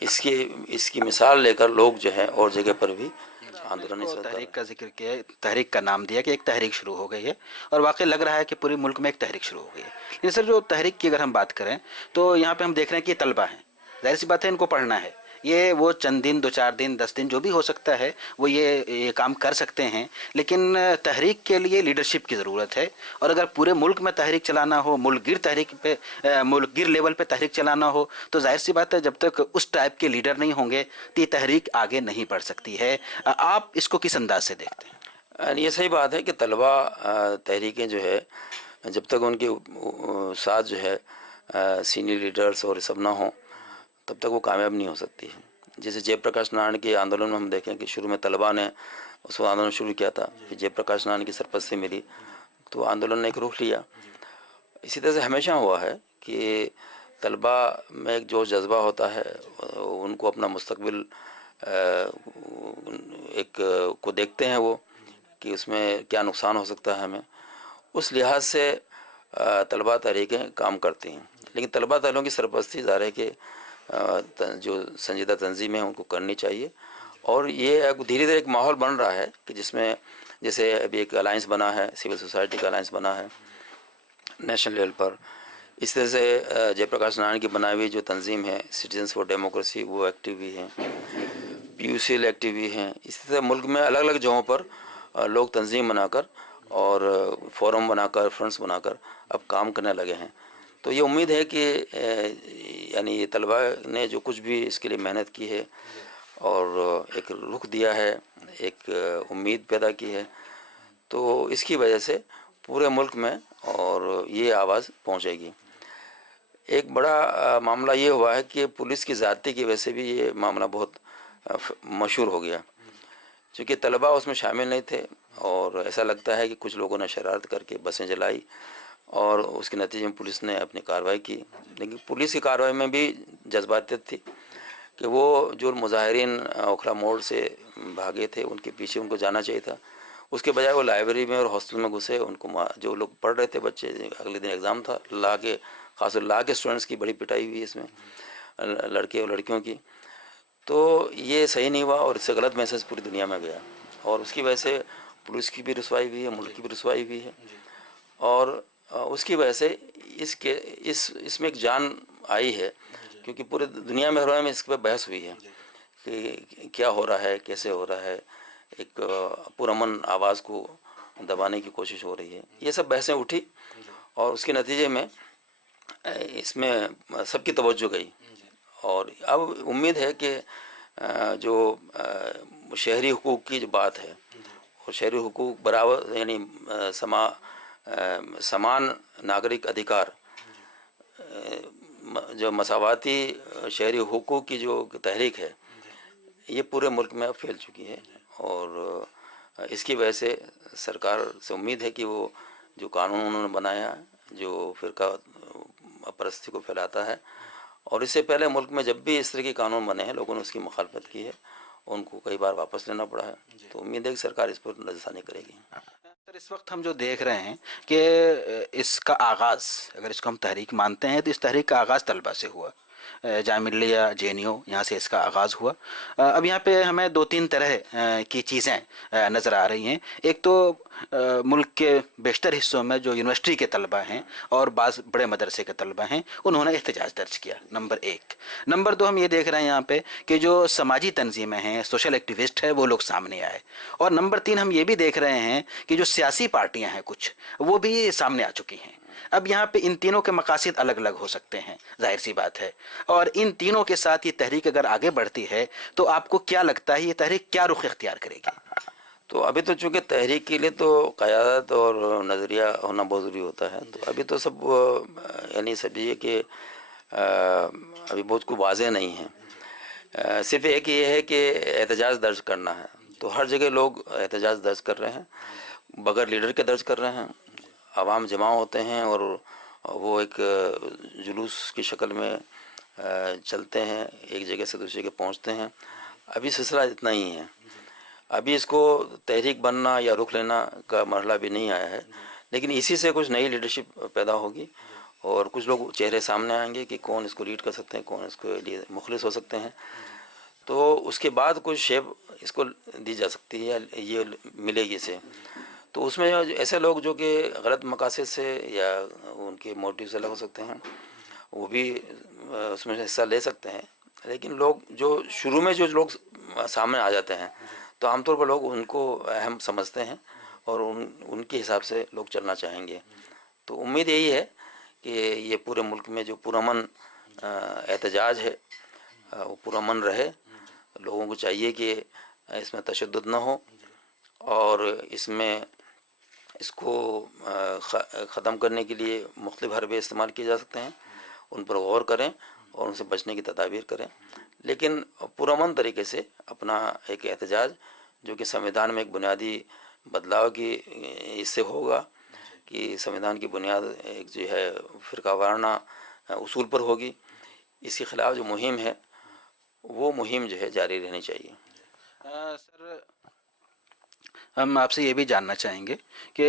اس کی مثال لے کر لوگ جو ہے اور جگہ پر بھی آندولن اس وقت کر رہے تحریک کا ذکر کیا ہے، تحریک کا نام دیا کہ ایک تحریک شروع ہو گئی ہے، اور واقعی لگ رہا ہے کہ پورے ملک میں ایک تحریک شروع ہو گئی ہے. لیکن سر جو تحریک کی اگر ہم بات کریں تو یہاں پہ ہم دیکھ رہے ہیں کہ یہ طلبہ ہیں، ظاہر سی بات ہے ان کو پڑھنا ہے. یہ وہ چند دن، 2-4 دن، 10 دن جو بھی ہو سکتا ہے وہ یہ کام کر سکتے ہیں، لیکن تحریک کے لیے لیڈرشپ کی ضرورت ہے. اور اگر پورے ملک میں تحریک چلانا ہو، ملک گیر تحریک پہ، ملک گیر لیول پہ تحریک چلانا ہو، تو ظاہر سی بات ہے جب تک اس ٹائپ کے لیڈر نہیں ہوں گے تو یہ تحریک آگے نہیں بڑھ سکتی ہے. آپ اس کو کس انداز سے دیکھتے ہیں؟ یہ صحیح بات ہے کہ طلبہ تحریکیں جو ہے جب تک ان کے ساتھ جو ہے سینئر لیڈرز اور سب نہ ہوں تب تک وہ کامیاب نہیں ہو سکتی ہے. جیسے جے پرکاش نارائن کے آندولن میں ہم دیکھیں کہ شروع میں طلبہ نے اس وقت آندولن شروع کیا تھا، پھر جے پرکاش نارائن کی سرپرستی ملی تو آندولن نے ایک رخ لیا. اسی طرح سے ہمیشہ ہوا ہے کہ طلبہ میں ایک جوش جذبہ ہوتا ہے، ان کو اپنا مستقبل ایک کو دیکھتے ہیں وہ کہ اس میں کیا نقصان ہو سکتا ہے ہمیں، اس لحاظ سے طلبہ تحریکیں کام کرتی ہیں. لیکن طلبہ تحریکوں کی سرپرستی ظاہر ہے کہ جو سنجیدہ تنظیمیں ہیں ان کو کرنی چاہیے. اور یہ دھیرے دھیرے ایک ماحول بن رہا ہے کہ جس میں جیسے ابھی ایک الائنس بنا ہے، سول سوسائٹی کا الائنس بنا ہے نیشنل لیول پر. اس طرح سے جے پرکاش نارائن کی بنائی ہوئی جو تنظیم ہے سٹیزنز فار ڈیموکریسی وہ ایکٹیو بھی ہیں، P U C L active بھی ہیں. اسی طرح ملک میں الگ الگ جگہوں پر لوگ تنظیم بنا کر اور فورم بنا کر، فرنٹس بنا کر اب کام کرنے لگے ہیں. تو یہ امید ہے کہ یعنی یہ طلبہ نے جو کچھ بھی اس کے لیے محنت کی ہے اور ایک رخ دیا ہے، ایک امید پیدا کی ہے، تو اس کی وجہ سے پورے ملک میں اور یہ آواز پہنچے گی. ایک بڑا معاملہ یہ ہوا ہے کہ پولیس کی زیادتی کی وجہ سے بھی یہ معاملہ بہت مشہور ہو گیا، چونکہ طلبہ اس میں شامل نہیں تھے اور ایسا لگتا ہے کہ کچھ لوگوں نے شرارت کر کے بسیں جلائی اور اس کے نتیجے میں پولیس نے اپنی کارروائی کی. لیکن پولیس کی کارروائی میں بھی جذباتیت تھی کہ وہ جو مظاہرین اوکھلا موڑ سے بھاگے تھے ان کے پیچھے ان کو جانا چاہیے تھا، اس کے بجائے وہ لائبریری میں اور ہاسٹل میں گھسے. ان کو جو لوگ پڑھ رہے تھے بچے، اگلے دن ایگزام تھا، لا کے خاص لا کے اسٹوڈنٹس کی بڑی پٹائی ہوئی اس میں، لڑکے اور لڑکیوں کی. تو یہ صحیح نہیں ہوا اور اس سے غلط میسج پوری دنیا میں گیا اور اس کی وجہ سے پولیس کی بھی رسوائی ہوئی ہے، ملک کی بھی رسوائی ہوئی ہے. اور اس کی وجہ سے اس میں ایک جان آئی ہے، کیونکہ پورے دنیا میں ہر میں اس پہ بحث ہوئی ہے کہ کیا ہو رہا ہے، کیسے ہو رہا ہے. ایک پرامن آواز کو دبانے کی کوشش ہو رہی ہے. یہ سب بحثیں اٹھی اور اس کے نتیجے میں اس میں سب کی توجہ گئی. اور اب امید ہے کہ جو شہری حقوق کی جو بات ہے اور شہری حقوق برابر یعنی سمان ناگرک ادھیکار، جو مساواتی شہری حقوق کی جو تحریک ہے یہ پورے ملک میں اب پھیل چکی ہے. اور اس کی وجہ سے سرکار سے امید ہے کہ وہ جو قانون انہوں نے بنایا جو فرقہ پرستی کو پھیلاتا ہے، اور اس سے پہلے ملک میں جب بھی اس طرح کے قانون بنے ہیں لوگوں نے اس کی مخالفت کی ہے، ان کو کئی بار واپس لینا پڑا ہے. تو امید ہے کہ سرکار اس پر نظرثانی کرے گی. سر اس وقت ہم جو دیکھ رہے ہیں کہ اس کا آغاز، اگر اس کو ہم تحریک مانتے ہیں تو اس تحریک کا آغاز طلبہ سے ہوا. جامعہ ملیہ JNU یہاں سے اس کا آغاز ہوا. اب یہاں پہ ہمیں 2-3 طرح کی چیزیں نظر آ رہی ہیں. ایک تو ملک کے بیشتر حصوں میں جو یونیورسٹی کے طلبہ ہیں اور بعض بڑے مدرسے کے طلبہ ہیں انہوں نے احتجاج درج کیا، نمبر 1. نمبر 2 ہم یہ دیکھ رہے ہیں یہاں پہ کہ جو سماجی تنظیمیں ہیں، سوشل ایکٹیوسٹ ہیں، وہ لوگ سامنے آئے. اور نمبر 3 ہم یہ بھی دیکھ رہے ہیں کہ جو سیاسی پارٹیاں ہیں کچھ وہ بھی سامنے آ چکی ہیں. اب یہاں پہ ان تینوں کے مقاصد الگ الگ ہو سکتے ہیں، ظاہر سی بات ہے. اور ان تینوں کے ساتھ یہ تحریک اگر آگے بڑھتی ہے تو آپ کو کیا لگتا ہے یہ تحریک کیا رخ اختیار کرے گی؟ تو ابھی تو چونکہ تحریک کے لیے تو قیادت اور نظریہ ہونا بہت ضروری ہوتا ہے. تو ابھی تو سب یعنی سمجھیے کہ ابھی بہت کو واضح نہیں ہے. صرف ایک یہ ہے کہ احتجاج درج کرنا ہے. تو ہر جگہ لوگ احتجاج درج کر رہے ہیں، بغیر لیڈر کے درج کر رہے ہیں. عوام جمع ہوتے ہیں اور وہ ایک جلوس کی شکل میں چلتے ہیں، ایک جگہ سے دوسری جگہ پہنچتے ہیں. ابھی سلسلہ اتنا ہی ہے. ابھی اس کو تحریک بننا یا رخ لینا کا مرحلہ بھی نہیں آیا ہے. لیکن اسی سے کچھ نئی لیڈرشپ پیدا ہوگی اور کچھ لوگ چہرے سامنے آئیں گے کہ کون اس کو لیڈ کر سکتے ہیں، کون اس کے لیے مخلص ہو سکتے ہیں، تو اس کے بعد کچھ شیپ اس کو دی جا سکتی ہے، یہ ملے گی اسے. تو اس میں ایسے لوگ جو کہ غلط مقاصد سے یا ان کے موٹیو سے الگ ہو سکتے ہیں، وہ بھی اس میں حصہ لے سکتے ہیں. لیکن لوگ جو شروع میں جو لوگ سامنے آ جاتے ہیں تو عام طور پر لوگ ان کو اہم سمجھتے ہیں اور ان کے حساب سے لوگ چلنا چاہیں گے. تو امید یہی ہے کہ یہ پورے ملک میں جو پرامن احتجاج ہے وہ پرامن رہے. لوگوں کو چاہیے کہ اس میں تشدد نہ ہو، اور اس کو ختم کرنے کے لیے مختلف حربے استعمال کیے جا سکتے ہیں، ان پر غور کریں اور ان سے بچنے کی تدابیر کریں، لیکن پرامن طریقے سے اپنا ایک احتجاج جو کہ سنویدھان میں ایک بنیادی بدلاؤ کی اس سے ہوگا کہ سنویدھان کی بنیاد ایک جو ہے فرقہ وارانہ اصول پر ہوگی. اس کے خلاف جو مہم ہے وہ مہم جو ہے جاری رہنی چاہیے. سر، ہم آپ سے یہ بھی جاننا چاہیں گے کہ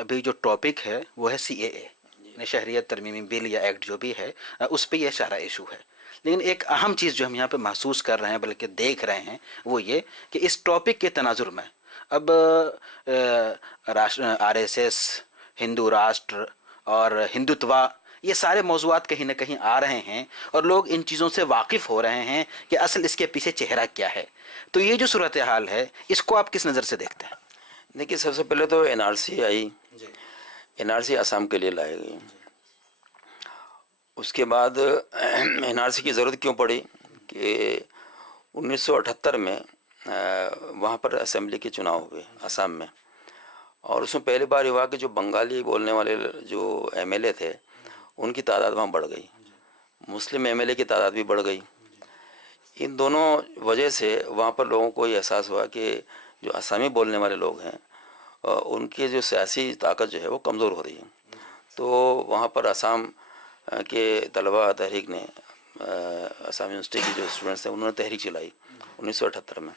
ابھی جو ٹاپک ہے وہ ہے سی اے اے، شہریت ترمیمی بل یا ایکٹ جو بھی ہے، اس پہ یہ سارا ایشو ہے. لیکن ایک اہم چیز جو ہم یہاں پہ محسوس کر رہے ہیں بلکہ دیکھ رہے ہیں وہ یہ کہ اس ٹاپک کے تناظر میں اب آر ایس ایس، ہندو راشٹر اور ہندوتوا، یہ سارے موضوعات کہیں نہ کہیں آ رہے ہیں اور لوگ ان چیزوں سے واقف ہو رہے ہیں کہ اصل اس کے پیچھے چہرہ کیا ہے. تو یہ جو صورتحال ہے اس کو آپ کس نظر سے دیکھتے ہیں؟ دیکھیے، سب سے پہلے تو این آر سی آئی، این آر سی آسام کے لیے لائی گئی. اس کے بعد این آر سی کی ضرورت کیوں پڑی کہ 1978 میں وہاں پر اسمبلی کے چناؤ ہوئے آسام میں، اور اس میں پہلی بار یہ ہوا کہ جو بنگالی بولنے والے جو ایم ایل اے تھے ان کی تعداد وہاں بڑھ گئی، مسلم ایم ایل اے کی تعداد بھی بڑھ گئی. ان دونوں وجہ سے وہاں پر لوگوں کو یہ احساس ہوا کہ جو آسامی بولنے والے لوگ ہیں ان کی جو سیاسی طاقت جو ہے وہ کمزور ہو رہی ہے. تو وہاں پر آسام کے طلباء تحریک نے، آسام یونیورسٹی کے جو اسٹوڈنٹس ہیں انہوں نے تحریک چلائی 1978 میں.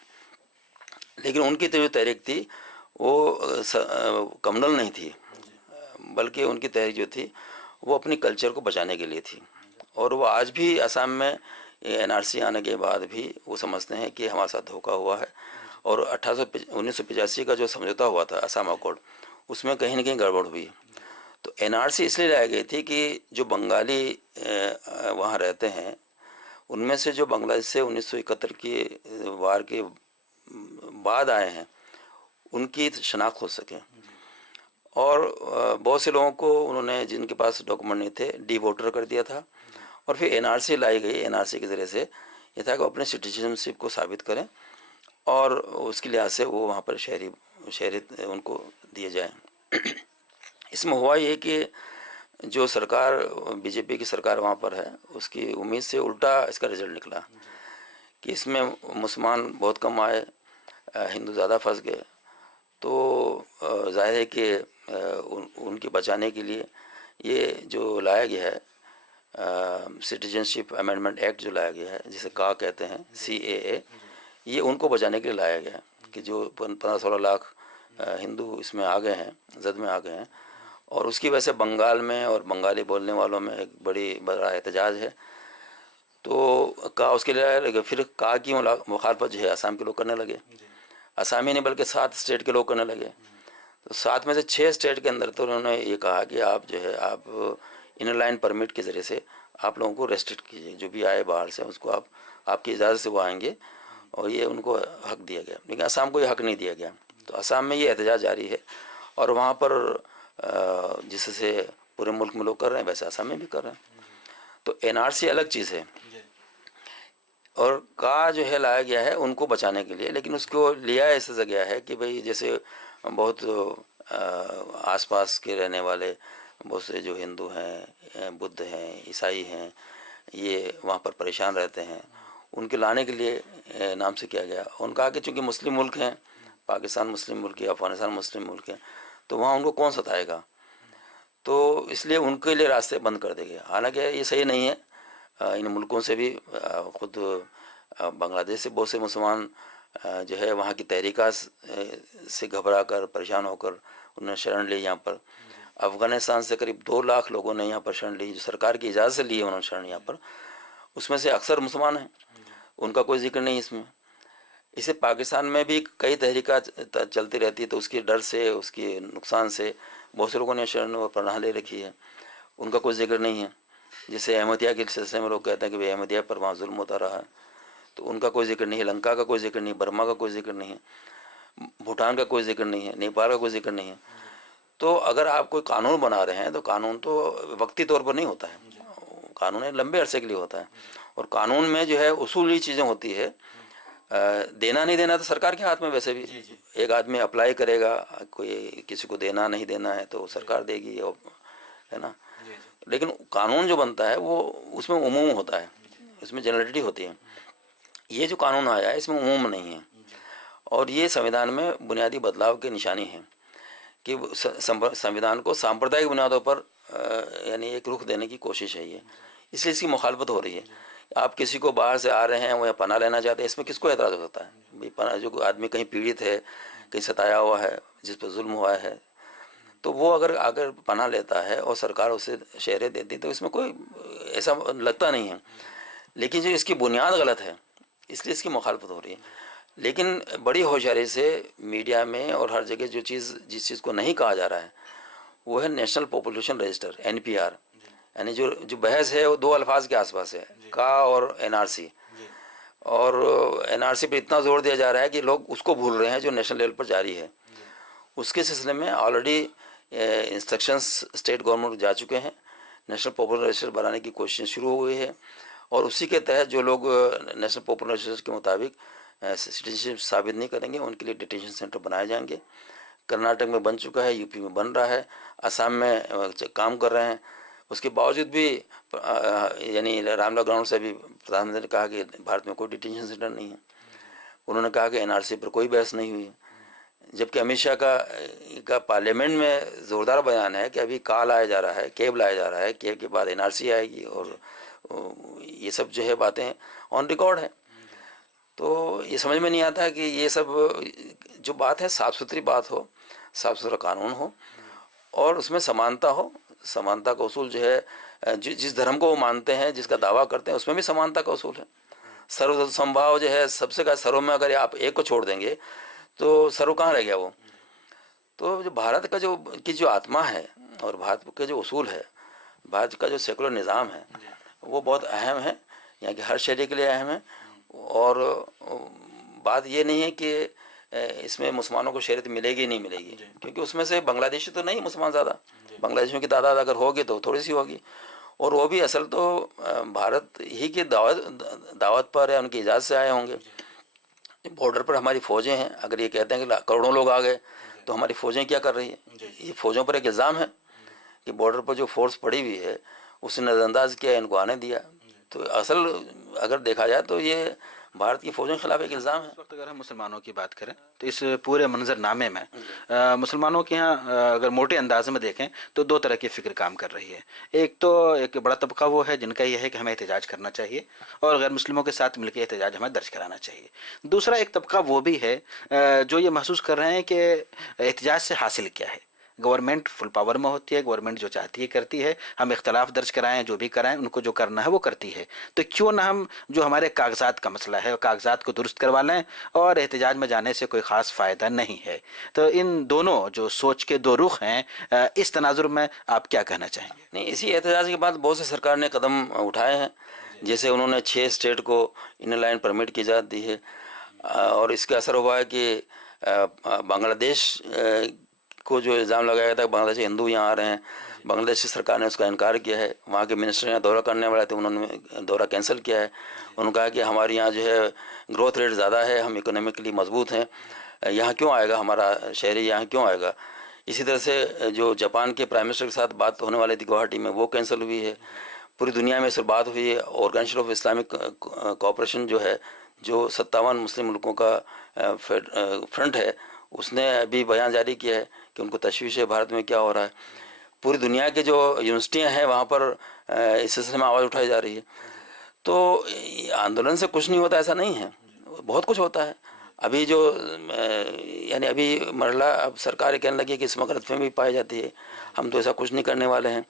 لیکن ان کی جو تحریک تھی وہ کمنل نہیں تھی، بلکہ ان کی تحریک جو تھی وہ اپنی کلچر کو بچانے کے لیے تھی. اور وہ آج بھی آسام میں این آر سی آنے کے بعد بھی وہ سمجھتے ہیں کہ ہمارے ساتھ دھوکہ ہوا ہے. اور 1985 کا جو سمجھوتا ہوا تھا آسام اکارڈ، اس میں کہیں نہ کہیں گڑبڑ ہوئی. تو این آر سی اس لیے لائی گئی تھی کہ جو بنگالی وہاں رہتے ہیں ان میں سے جو بنگلہ دیش سے 1971 کی وار کے بعد آئے ہیں ان کی شناخت ہو سکے. اور بہت سے لوگوں کو انہوں نے، جن کے پاس ڈاکومنٹ نہیں تھے، ڈی ووٹر کر دیا تھا. اور پھر این آر سی لائی گئی. این آر سی کے ذریعے سے یہ تھا کہ وہ اپنے سٹیزن شپ کو ثابت کریں اور اس کے لحاظ سے وہ وہاں پر شہریت ان کو دیے جائیں. اس میں ہوا یہ کہ جو سرکار بی جے پی کی سرکار وہاں پر ہے اس کی امید سے الٹا اس کا رزلٹ نکلا کہ اس میں مسلمان بہت کم آئے، ہندو زیادہ پھنس گئے. تو ظاہر ہے کہ ان کے بچانے کے لیے یہ جو لایا گیا ہے سٹیزن شپ امینڈمنٹ ایکٹ جو لایا گیا ہے، جسے کا کہتے ہیں سی اے اے، یہ ان کو بچانے کے لیے لایا گیا ہے کہ جو 15-16 لاکھ ہندو اس میں آ گئے ہیں، زد میں آ گئے ہیں. اور اس کی وجہ سے بنگال میں اور بنگالی بولنے والوں میں ایک بڑا احتجاج ہے. تو کا اس کے لیے پھر کا کی مخالفت جو ہے آسام کے لوگ کرنے لگے. آسامی نہیں بلکہ 7 اسٹیٹ کے لوگ کرنے لگے. تو 7 میں سے 6 اسٹیٹ کے اندر تو انہوں نے یہ کہا کہ آپ جو ہے آپ انر لائن پرمٹ کے ذریعے سے آپ لوگوں کو ریسٹرکٹ کیجیے، جو بھی آئے باہر سے اس کو آپ کی اجازت سے وہ آئیں گے، اور یہ ان کو حق دیا گیا. لیکن آسام کو یہ حق نہیں دیا گیا. تو آسام میں یہ احتجاج جاری ہے اور وہاں پر جس سے پورے ملک میں لوگ کر رہے ہیں ویسے آسام میں بھی کر رہے ہیں. تو این آر سی الگ چیز ہے اور کا جو ہے لایا گیا ہے ان کو بچانے کے لیے. لیکن اس کو لیا ایسے سے گیا ہے کہ بھئی جیسے بہت آس پاس کے رہنے والے بہت سے جو ہندو ہیں، بدھ ہیں، عیسائی ہیں، یہ وہاں پر پریشان رہتے ہیں، ان کے لانے کے لیے نام سے کیا گیا. ان کہا کہ چونکہ مسلم ملک ہیں، پاکستان مسلم ملک ہے، افغانستان مسلم ملک ہے، تو وہاں ان کو کون ستائے گا. تو اس لیے ان کے لیے راستے بند کر دے گئے. حالانکہ یہ صحیح نہیں ہے. ان ملکوں سے بھی خود بنگلہ دیش سے بہت سے مسلمان جو ہے وہاں کی تحریکات سے گھبرا کر پریشان ہو کر انہوں نے شرن لی یہاں پر. افغانستان سے قریب 2 لاکھ لوگوں نے یہاں پر شرن لی، جو سرکار کی اجازت سے لی ہے انہوں نے شرن یہاں پر، اس میں سے اکثر مسلمان ہیں، ان کا کوئی ذکر نہیں اس میں۔ اسے پاکستان میں بھی کئی تحریکات چلتی رہتی ہے، تو اس کے ڈر سے، اس کے نقصان سے بہت سے لوگوں نے شرن اور پناہ لے رکھی ہے، ان کا کوئی ذکر نہیں ہے۔ جیسے احمدیہ کے سلسلے میں لوگ کہتے ہیں کہ احمدیہ پر وہاں ظلم ہوتا رہا ہے، تو ان کا کوئی ذکر نہیں ہے، لنکا کا کوئی ذکر نہیں ہے، برما کا کوئی ذکر نہیں ہے، بھوٹان کا کوئی ذکر نہیں ہے، نیپال کا کوئی ذکر نہیں ہے۔ تو اگر آپ کوئی قانون بنا رہے ہیں تو قانون تو وقتی طور پر نہیں ہوتا ہے، قانون لمبے عرصے کے لیے ہوتا ہے، اور قانون میں جو ہے اصولی چیزیں ہوتی ہے۔ دینا نہیں دینا تو سرکار کے ہاتھ میں، ویسے بھی ایک آدمی اپلائی کرے گا، کوئی کسی کو دینا نہیں دینا ہے تو سرکار دے گی، ہے نا۔ لیکن قانون جو بنتا ہے وہ اس میں عموم ہوتا ہے، اس میں جنرلٹی ہوتی ہے۔ یہ جو قانون آیا ہے اس میں عموم نہیں ہے، اور یہ سنویدھان میں بنیادی بدلاؤ کی نشانی ہے کہ سنویدھان کو سامپردائک بنیادوں پر یعنی ایک رخ دینے کی کوشش ہے یہ، اس لیے اس کی مخالفت ہو رہی ہے۔ آپ کسی کو باہر سے آ رہے ہیں وہ پناہ لینا چاہتے ہیں، اس میں کس کو اعتراض ہو سکتا ہے؟ بھائی پناہ، جو آدمی کہیں پیڑت ہے، کہیں ستایا ہوا ہے، جس پر ظلم ہوا ہے، تو وہ اگر پناہ لیتا ہے اور سرکار اسے شہریں دیتی تو اس میں کوئی ایسا لگتا نہیں ہے۔ لیکن جو اس کی بنیاد غلط ہے، اس لیے اس کی مخالفت ہو رہی ہے۔ لیکن بڑی ہوشیاری سے میڈیا میں اور ہر جگہ جس چیز کو نہیں کہا جا رہا ہے وہ ہے نیشنل پاپولیشن رجسٹر، NPR، یعنی جو بحث ہے وہ 2 الفاظ کے آس پاس ہے، کا اور NRC، اور NRC پہ اتنا زور دیا جا رہا ہے کہ لوگ اس کو بھول رہے ہیں جو نیشنل لیول پر جاری ہے۔ اس کے سلسلے میں آلریڈی انسٹرکشنز اسٹیٹ گورنمنٹ جا چکے ہیں، نیشنل پاپولر رجسٹر بنانے کی کوششیں شروع ہوئی ہے، اور اسی کے تحت جو لوگ نیشنل پاپولر رجسٹر کے مطابق سٹیزن شپ ثابت نہیں کریں گے ان کے لیے ڈیٹینشن سینٹر بنائے جائیں گے۔ کرناٹک میں بن چکا ہے، UP میں بن رہا ہے، آسام میں کام کر رہے ہیں۔ اس کے باوجود بھی یعنی رام لا گراؤنڈ سے بھی پردھان منتری نے کہا کہ بھارت میں کوئی ڈیٹینشن سینٹر نہیں ہے۔ انہوں نے کہا کہ NRC پر کوئی بحث نہیں ہوئی، جبکہ امت شاہ کا پارلیمنٹ میں زوردار بیان ہے کہ ابھی کا لایا جا رہا ہے، کیب لایا جا رہا ہے، کیب کے بعد NRC آئے گی، اور یہ سب جو ہے باتیں آن ریکارڈ ہیں۔ تو یہ سمجھ میں نہیں آتا کہ یہ سب جو بات ہے صاف ستھری بات ہو، صاف ستھرا قانون ہو، اور اس میں سمانتا ہو۔ سمانتا کا اصول جو ہے جس دھرم کو وہ مانتے ہیں، جس کا دعویٰ کرتے ہیں، اس میں بھی سمانتا کا اصول ہے۔ سرو سمبھاؤ جو ہے سب سے کا سرو میں اگر آپ ایک کو چھوڑ دیں گے تو سرو کہاں رہ گیا وہ؟ تو جو بھارت کا جو آتما ہے اور بھارت کا جو اصول ہے، بھارت کا جو سیکولر نظام ہے وہ بہت اہم ہے، یہاں کے ہر شہری کے لیے اہم ہے۔ اور بات یہ نہیں ہے کہ اس میں مسلمانوں کو شہریت ملے گی نہیں ملے گی، کیونکہ اس میں سے بنگلہ دیشی تو نہیں مسلمان زیادہ، بنگلہ دیشیوں کی تعداد اگر ہوگی تو تھوڑی سی ہوگی، اور وہ بھی اصل تو بھارت ہی کی دعوت پر ہے، ان کی اجازت سے آئے ہوں گے۔ بارڈر پر ہماری فوجیں ہیں، اگر یہ کہتے ہیں کہ کروڑوں لوگ آ گئے تو ہماری فوجیں کیا کر رہی ہیں؟ یہ فوجوں پر ایک الزام ہے کہ بارڈر پر جو فورس پڑی ہوئی ہے اس نے نظر انداز کیا، ان کو آنے دیا۔ تو اصل اگر دیکھا جائے تو یہ بھارت کی فوجوں کے خلاف ایک الزام ہے۔ اس وقت اگر ہم مسلمانوں کی بات کریں تو اس پورے منظر نامے میں مسلمانوں کے ہاں اگر موٹے انداز میں دیکھیں تو 2 طرح کی فکر کام کر رہی ہے۔ ایک تو ایک بڑا طبقہ وہ ہے جن کا یہ ہے کہ ہمیں احتجاج کرنا چاہیے اور غیر مسلموں کے ساتھ مل کے احتجاج ہمیں درج کرانا چاہیے۔ دوسرا ایک طبقہ وہ بھی ہے جو یہ محسوس کر رہے ہیں کہ احتجاج سے حاصل کیا ہے۔ گورنمنٹ فل پاور میں ہوتی ہے، گورنمنٹ جو چاہتی ہے کرتی ہے، ہم اختلاف درج کرائیں جو بھی کرائیں، ان کو جو کرنا ہے وہ کرتی ہے، تو کیوں نہ ہم جو ہمارے کاغذات کا مسئلہ ہے کاغذات کو درست کروا لیں، اور احتجاج میں جانے سے کوئی خاص فائدہ نہیں ہے۔ تو ان دونوں جو سوچ کے 2 رخ ہیں، اس تناظر میں آپ کیا کہنا چاہیں گے؟ نہیں، اسی احتجاج کے بعد بہت سے سرکار نے قدم اٹھائے ہیں، جیسے انہوں نے 6 اسٹیٹ کو انر لائن پرمٹ کی اجازت دی ہے، اور اس کا اثر ہوا ہے کہ بنگلہ دیش کو جو الزام لگایا تھا کہ بنگلہ دیشی ہندو یہاں آ رہے ہیں، بنگلہ دیش کی سرکار نے اس کا انکار کیا ہے۔ وہاں کے منسٹر یہاں دورہ کرنے والے تھے، انہوں نے دورہ کینسل کیا ہے۔ انہوں نے کہا کہ ہمارے یہاں جو ہے گروتھ ریٹ زیادہ ہے، ہم اکنامکلی مضبوط ہیں، یہاں کیوں آئے گا ہمارا شہری، یہاں کیوں آئے گا؟ اسی طرح سے جو جاپان کے پرائم منسٹر کے ساتھ بات ہونے والی تھی گوہاٹی میں، وہ کینسل ہوئی ہے۔ پوری دنیا میں اس پر بات ہوئی ہے۔ آرگنائزیشن آف اسلامک کوآپریشن جو ہے، جو 57 مسلم ملکوں کا فرنٹ ہے، اس نے ابھی بیان جاری کیا ہے کہ ان کو تشویش ہے بھارت میں کیا ہو رہا ہے۔ پوری دنیا کے جو یونیورسٹیاں ہیں وہاں پر اس سلسلے میں آواز اٹھائی جا رہی ہے۔ تو آندولن سے کچھ نہیں ہوتا ایسا نہیں ہے، بہت کچھ ہوتا ہے۔ ابھی جو یعنی ابھی مرحلہ اب سرکار کہنے لگی کہ اس میں غلط فہمی پائی جاتی ہے، ہم تو ایسا کچھ نہیں کرنے والے ہیں،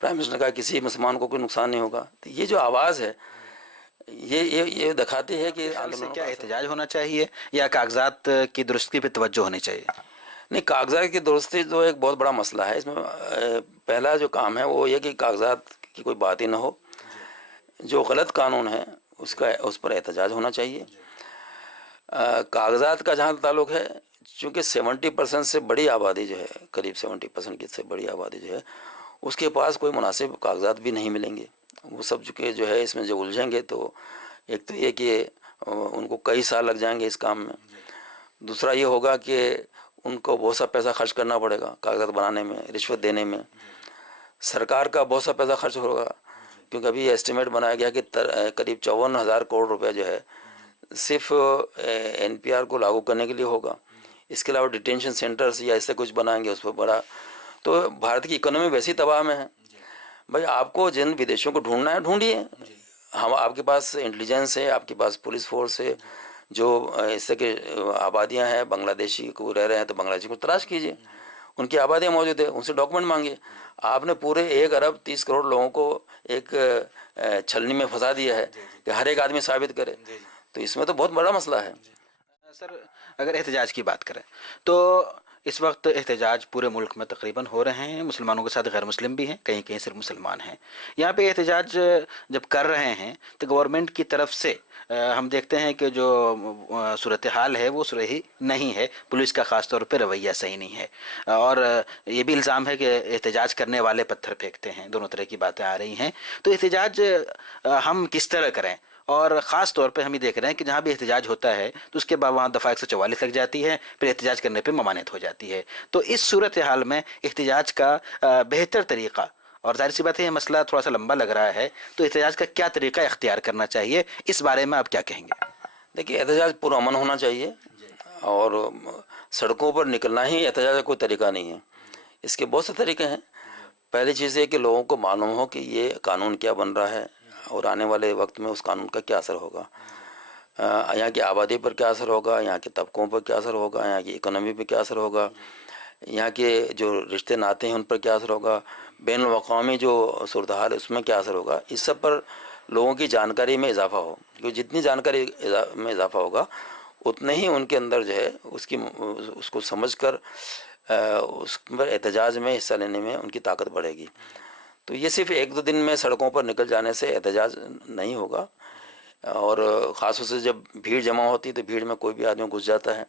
پرائم منسٹر نے کہا کسی مسلمان کو کوئی نقصان نہیں ہوگا. تو یہ جو آواز ہے یہ دکھاتی ہے کہ خیال سے آندولنوں کیا کا اثر. احتجاج ہونا چاہیے یا کاغذات کی درستی پہ توجہ ہونی چاہیے؟ نہیں، کاغذات کی درستی تو ایک بہت بڑا مسئلہ ہے. اس میں پہلا جو کام ہے وہ یہ کہ کاغذات کی کوئی بات ہی نہ ہو، جو غلط قانون ہے اس پر احتجاج ہونا چاہیے. کاغذات کا جہاں تعلق ہے، چونکہ 70% سے بڑی آبادی جو ہے، قریب 70% کی سے بڑی آبادی جو ہے، اس کے پاس کوئی مناسب کاغذات بھی نہیں ملیں گے. وہ سب چونکہ جو ہے اس میں جو الجھیں گے تو ایک تو یہ کہ ان کو کئی سال لگ جائیں گے اس کام میں. دوسرا یہ ہوگا کہ ان کو بہت سا پیسہ خرچ کرنا پڑے گا کاغذات بنانے میں، رشوت دینے میں. سرکار کا بہت سا پیسہ خرچ ہوگا، کیونکہ ابھی ایسٹیمیٹ بنایا گیا کہ قریب 54,000 کروڑ روپے جو ہے صرف NPR کو لاگو کرنے کے لیے ہوگا. اس کے علاوہ ڈیٹینشن سینٹرز یا ایسے کچھ بنائیں گے اس پر بڑا. تو بھارت کی اکنومی ویسی تباہ میں ہے. بھائی آپ کو جن ودیشوں کو ڈھونڈنا ہے ڈھونڈیے، ہم آپ کے پاس انٹیلیجنس ہے، آپ کے پاس پولیس فورس ہے، جو اس سے کہ آبادیاں ہیں بنگلہ دیشی کو رہ رہے ہیں تو بنگلہ دیشی کو تلاش کیجیے، ان کی آبادیاں موجود ہیں، ان سے ڈاکومنٹ مانگیے. آپ نے پورے 1 ارب 30 کروڑ لوگوں کو ایک چھلنی میں پھنسا دیا ہے کہ ہر ایک آدمی ثابت کرے. تو اس میں تو بہت بڑا مسئلہ ہے. سر اگر احتجاج کی بات کریں تو اس وقت احتجاج پورے ملک میں تقریباً ہو رہے ہیں، مسلمانوں کے ساتھ غیر مسلم بھی ہیں، کہیں کہیں صرف مسلمان ہیں. یہاں پہ احتجاج جب کر رہے ہیں تو گورنمنٹ کی طرف سے ہم دیکھتے ہیں کہ جو صورتحال ہے وہ صحیح نہیں ہے، پولیس کا خاص طور پہ رویہ صحیح نہیں ہے، اور یہ بھی الزام ہے کہ احتجاج کرنے والے پتھر پھینکتے ہیں. دونوں طرح کی باتیں آ رہی ہیں. تو احتجاج ہم کس طرح کریں؟ اور خاص طور پہ ہم یہ دیکھ رہے ہیں کہ جہاں بھی احتجاج ہوتا ہے تو اس کے بعد وہاں دفعہ 144 لگ جاتی ہے، پھر احتجاج کرنے پہ ممانعت ہو جاتی ہے. تو اس صورتحال میں احتجاج کا بہتر طریقہ، اور ظاہر سی بات ہے یہ مسئلہ تھوڑا سا لمبا لگ رہا ہے، تو احتجاج کا کیا طریقہ اختیار کرنا چاہیے، اس بارے میں آپ کیا کہیں گے؟ دیکھیے، احتجاج پرامن ہونا چاہیے، اور سڑکوں پر نکلنا ہی احتجاج کا کوئی طریقہ نہیں ہے. اس کے بہت سے طریقے ہیں. پہلی چیز یہ کہ لوگوں کو معلوم ہو کہ یہ قانون کیا بن رہا ہے اور آنے والے وقت میں اس قانون کا کیا اثر ہوگا، یہاں کی آبادی پر کیا اثر ہوگا، یہاں کے طبقوں پر کیا اثر ہوگا، یہاں کی اکنومی پر کیا اثر ہوگا، یہاں کے جو رشتے ناتے ہیں ان پر کیا اثر ہوگا، بین الاقوامی جو صورتحال ہے اس میں کیا اثر ہوگا. اس سب پر لوگوں کی جانکاری میں اضافہ ہو، کیونکہ جتنی جانکاری میں اضافہ ہوگا اتنے ہی ان کے اندر جو ہے اس کو سمجھ کر اس پر احتجاج میں حصہ لینے میں ان کی طاقت بڑھے گی. تو یہ صرف 1-2 دن میں سڑکوں پر نکل جانے سے احتجاج نہیں ہوگا، اور خاص طور سے جب بھیڑ جمع ہوتی ہے تو بھیڑ میں کوئی بھی آدمی گھس جاتا ہے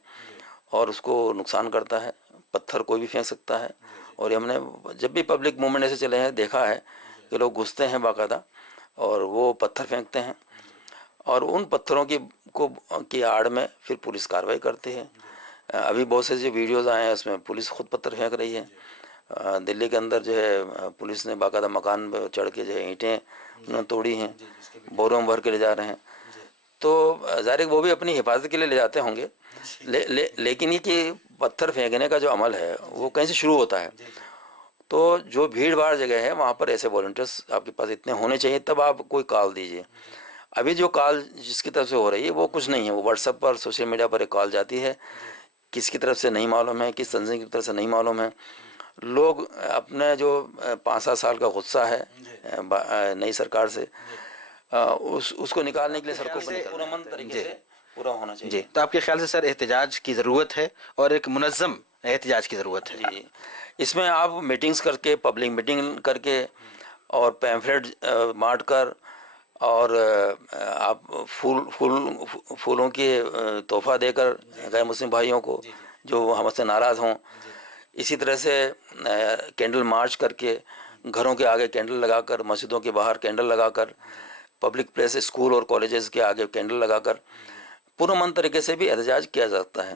اور اس کو نقصان کرتا ہے. پتھر کوئی بھی پھینک سکتا ہے، اور ہم نے جب بھی پبلک موومنٹ ایسے چلے ہیں دیکھا ہے کہ لوگ گھستے ہیں باقاعدہ اور وہ پتھر پھینکتے ہیں، اور ان پتھروں کی آڑ میں پھر پولیس کارروائی کرتی ہے. ابھی بہت سے جو ویڈیوز آئے ہیں اس میں پولیس خود پتھر پھینک رہی ہے. دلی کے اندر جو ہے پولیس نے باقاعدہ مکان پہ چڑھ کے جو ہے اینٹیں انہوں نے توڑی ہیں، بوروں میں بھر کے لے جا رہے ہیں. تو ظاہر ہے وہ بھی اپنی حفاظت کے لیے لے جاتے ہوں گے، لیکن یہ کہ پتھر پھینکنے کا جو عمل ہے وہ کہیں سے شروع ہوتا ہے. تو جو بھیڑ بھاڑ جگہ ہے وہاں پر ایسے والنٹیئرس آپ کے پاس اتنے ہونے چاہیے، تب آپ کوئی کال دیجیے. ابھی جو کال جس کی طرف سے ہو رہی ہے وہ کچھ نہیں ہے، وہ واٹس ایپ پر سوشل میڈیا پر ایک کال جاتی ہے، کس کی طرف سے نہیں معلوم ہے، کس تنظیم کی طرف سے نہیں معلوم ہے. لوگ اپنے جو 5-7 سال کا غصہ ہے نئی سرکار سے، اس کو نکالنے کے لیے سڑکوں پر نکل پرامن طریقے سے پورا ہونا چاہیے. جی، تو آپ کے خیال سے سر احتجاج کی ضرورت ہے اور ایک منظم احتجاج کی ضرورت ہے؟ جی، اس میں آپ میٹنگز کر کے، پبلک میٹنگ کر کے، اور پیمفلیٹ بانٹ کر، اور آپ پھولوں کے تحفہ دے کر غیر مسلم بھائیوں کو جو ہم سے ناراض ہوں. اسی طرح سے کینڈل مارچ کر کے، گھروں کے آگے کینڈل لگا کر، مسجدوں کے باہر کینڈل لگا کر، پبلک پلیس اسکول اور کالجز کے آگے کینڈل لگا کر پرامن طریقے سے بھی احتجاج کیا جا سکتا ہے.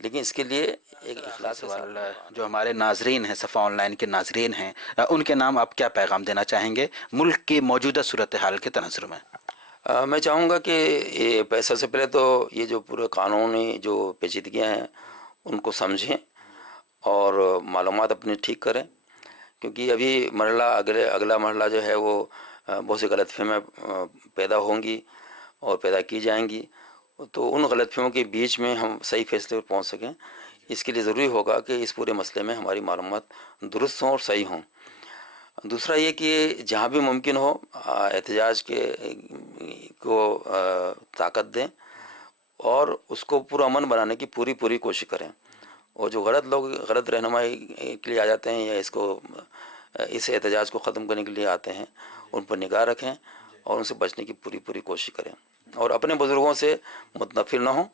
لیکن اس کے لیے ایک اخلاص کے سوال ساتھ جو ہمارے ناظرین ہیں، صفا آن لائن کے ناظرین ہیں، ان کے نام آپ کیا پیغام دینا چاہیں گے ملک کی موجودہ صورتحال کے تناظر میں؟ میں چاہوں گا کہ یہ سب سے پہلے تو یہ جو پورے قانونی جو پیچیدگیاں ہیں ان کو سمجھیں اور معلومات اپنی ٹھیک کریں، کیونکہ ابھی اگلا مرحلہ جو ہے وہ بہت سی غلط فہمیاں پیدا ہوں گی اور پیدا کی جائیں گی، تو ان غلط فہمیوں کے بیچ میں ہم صحیح فیصلے پر پہنچ سکیں، اس کے لیے ضروری ہوگا کہ اس پورے مسئلے میں ہماری معلومات درست ہوں اور صحیح ہوں۔ دوسرا یہ کہ جہاں بھی ممکن ہو احتجاج کو طاقت دیں اور اس کو پورا امن بنانے کی پوری کوشش کریں، اور جو لوگ غلط رہنمائی کے لیے آ جاتے ہیں یا اس احتجاج کو ختم کرنے کے لیے آتے ہیں، ان پر نگاہ رکھیں اور ان سے بچنے کی پوری کوشش کریں، اور اپنے بزرگوں سے متنفر نہ ہوں،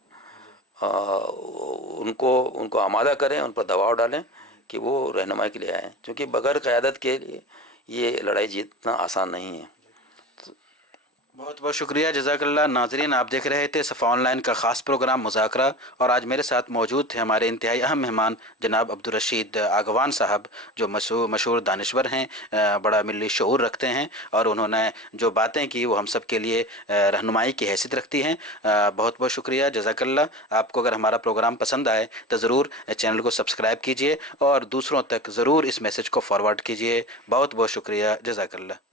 ان کو آمادہ کریں، ان پر دباؤ ڈالیں کہ وہ رہنمائی کے لیے آئیں، کیونکہ بغیر قیادت کے لیے یہ لڑائی جیتنا آسان نہیں ہے۔ بہت بہت شکریہ، جزاک اللہ۔ ناظرین، آپ دیکھ رہے تھے صفا آن لائن کا خاص پروگرام مذاکرہ، اور آج میرے ساتھ موجود تھے ہمارے انتہائی اہم مہمان جناب عبدالرشید آگوان صاحب، جو مشہور دانشور ہیں، بڑا ملی شعور رکھتے ہیں، اور انہوں نے جو باتیں کی وہ ہم سب کے لیے رہنمائی کی حیثیت رکھتی ہیں۔ بہت بہت شکریہ، جزاک اللہ۔ آپ کو اگر ہمارا پروگرام پسند آئے تو ضرور چینل کو سبسکرائب کیجئے اور دوسروں تک ضرور اس میسج کو فارورڈ کیجئے۔ بہت بہت شکریہ، جزاک اللہ۔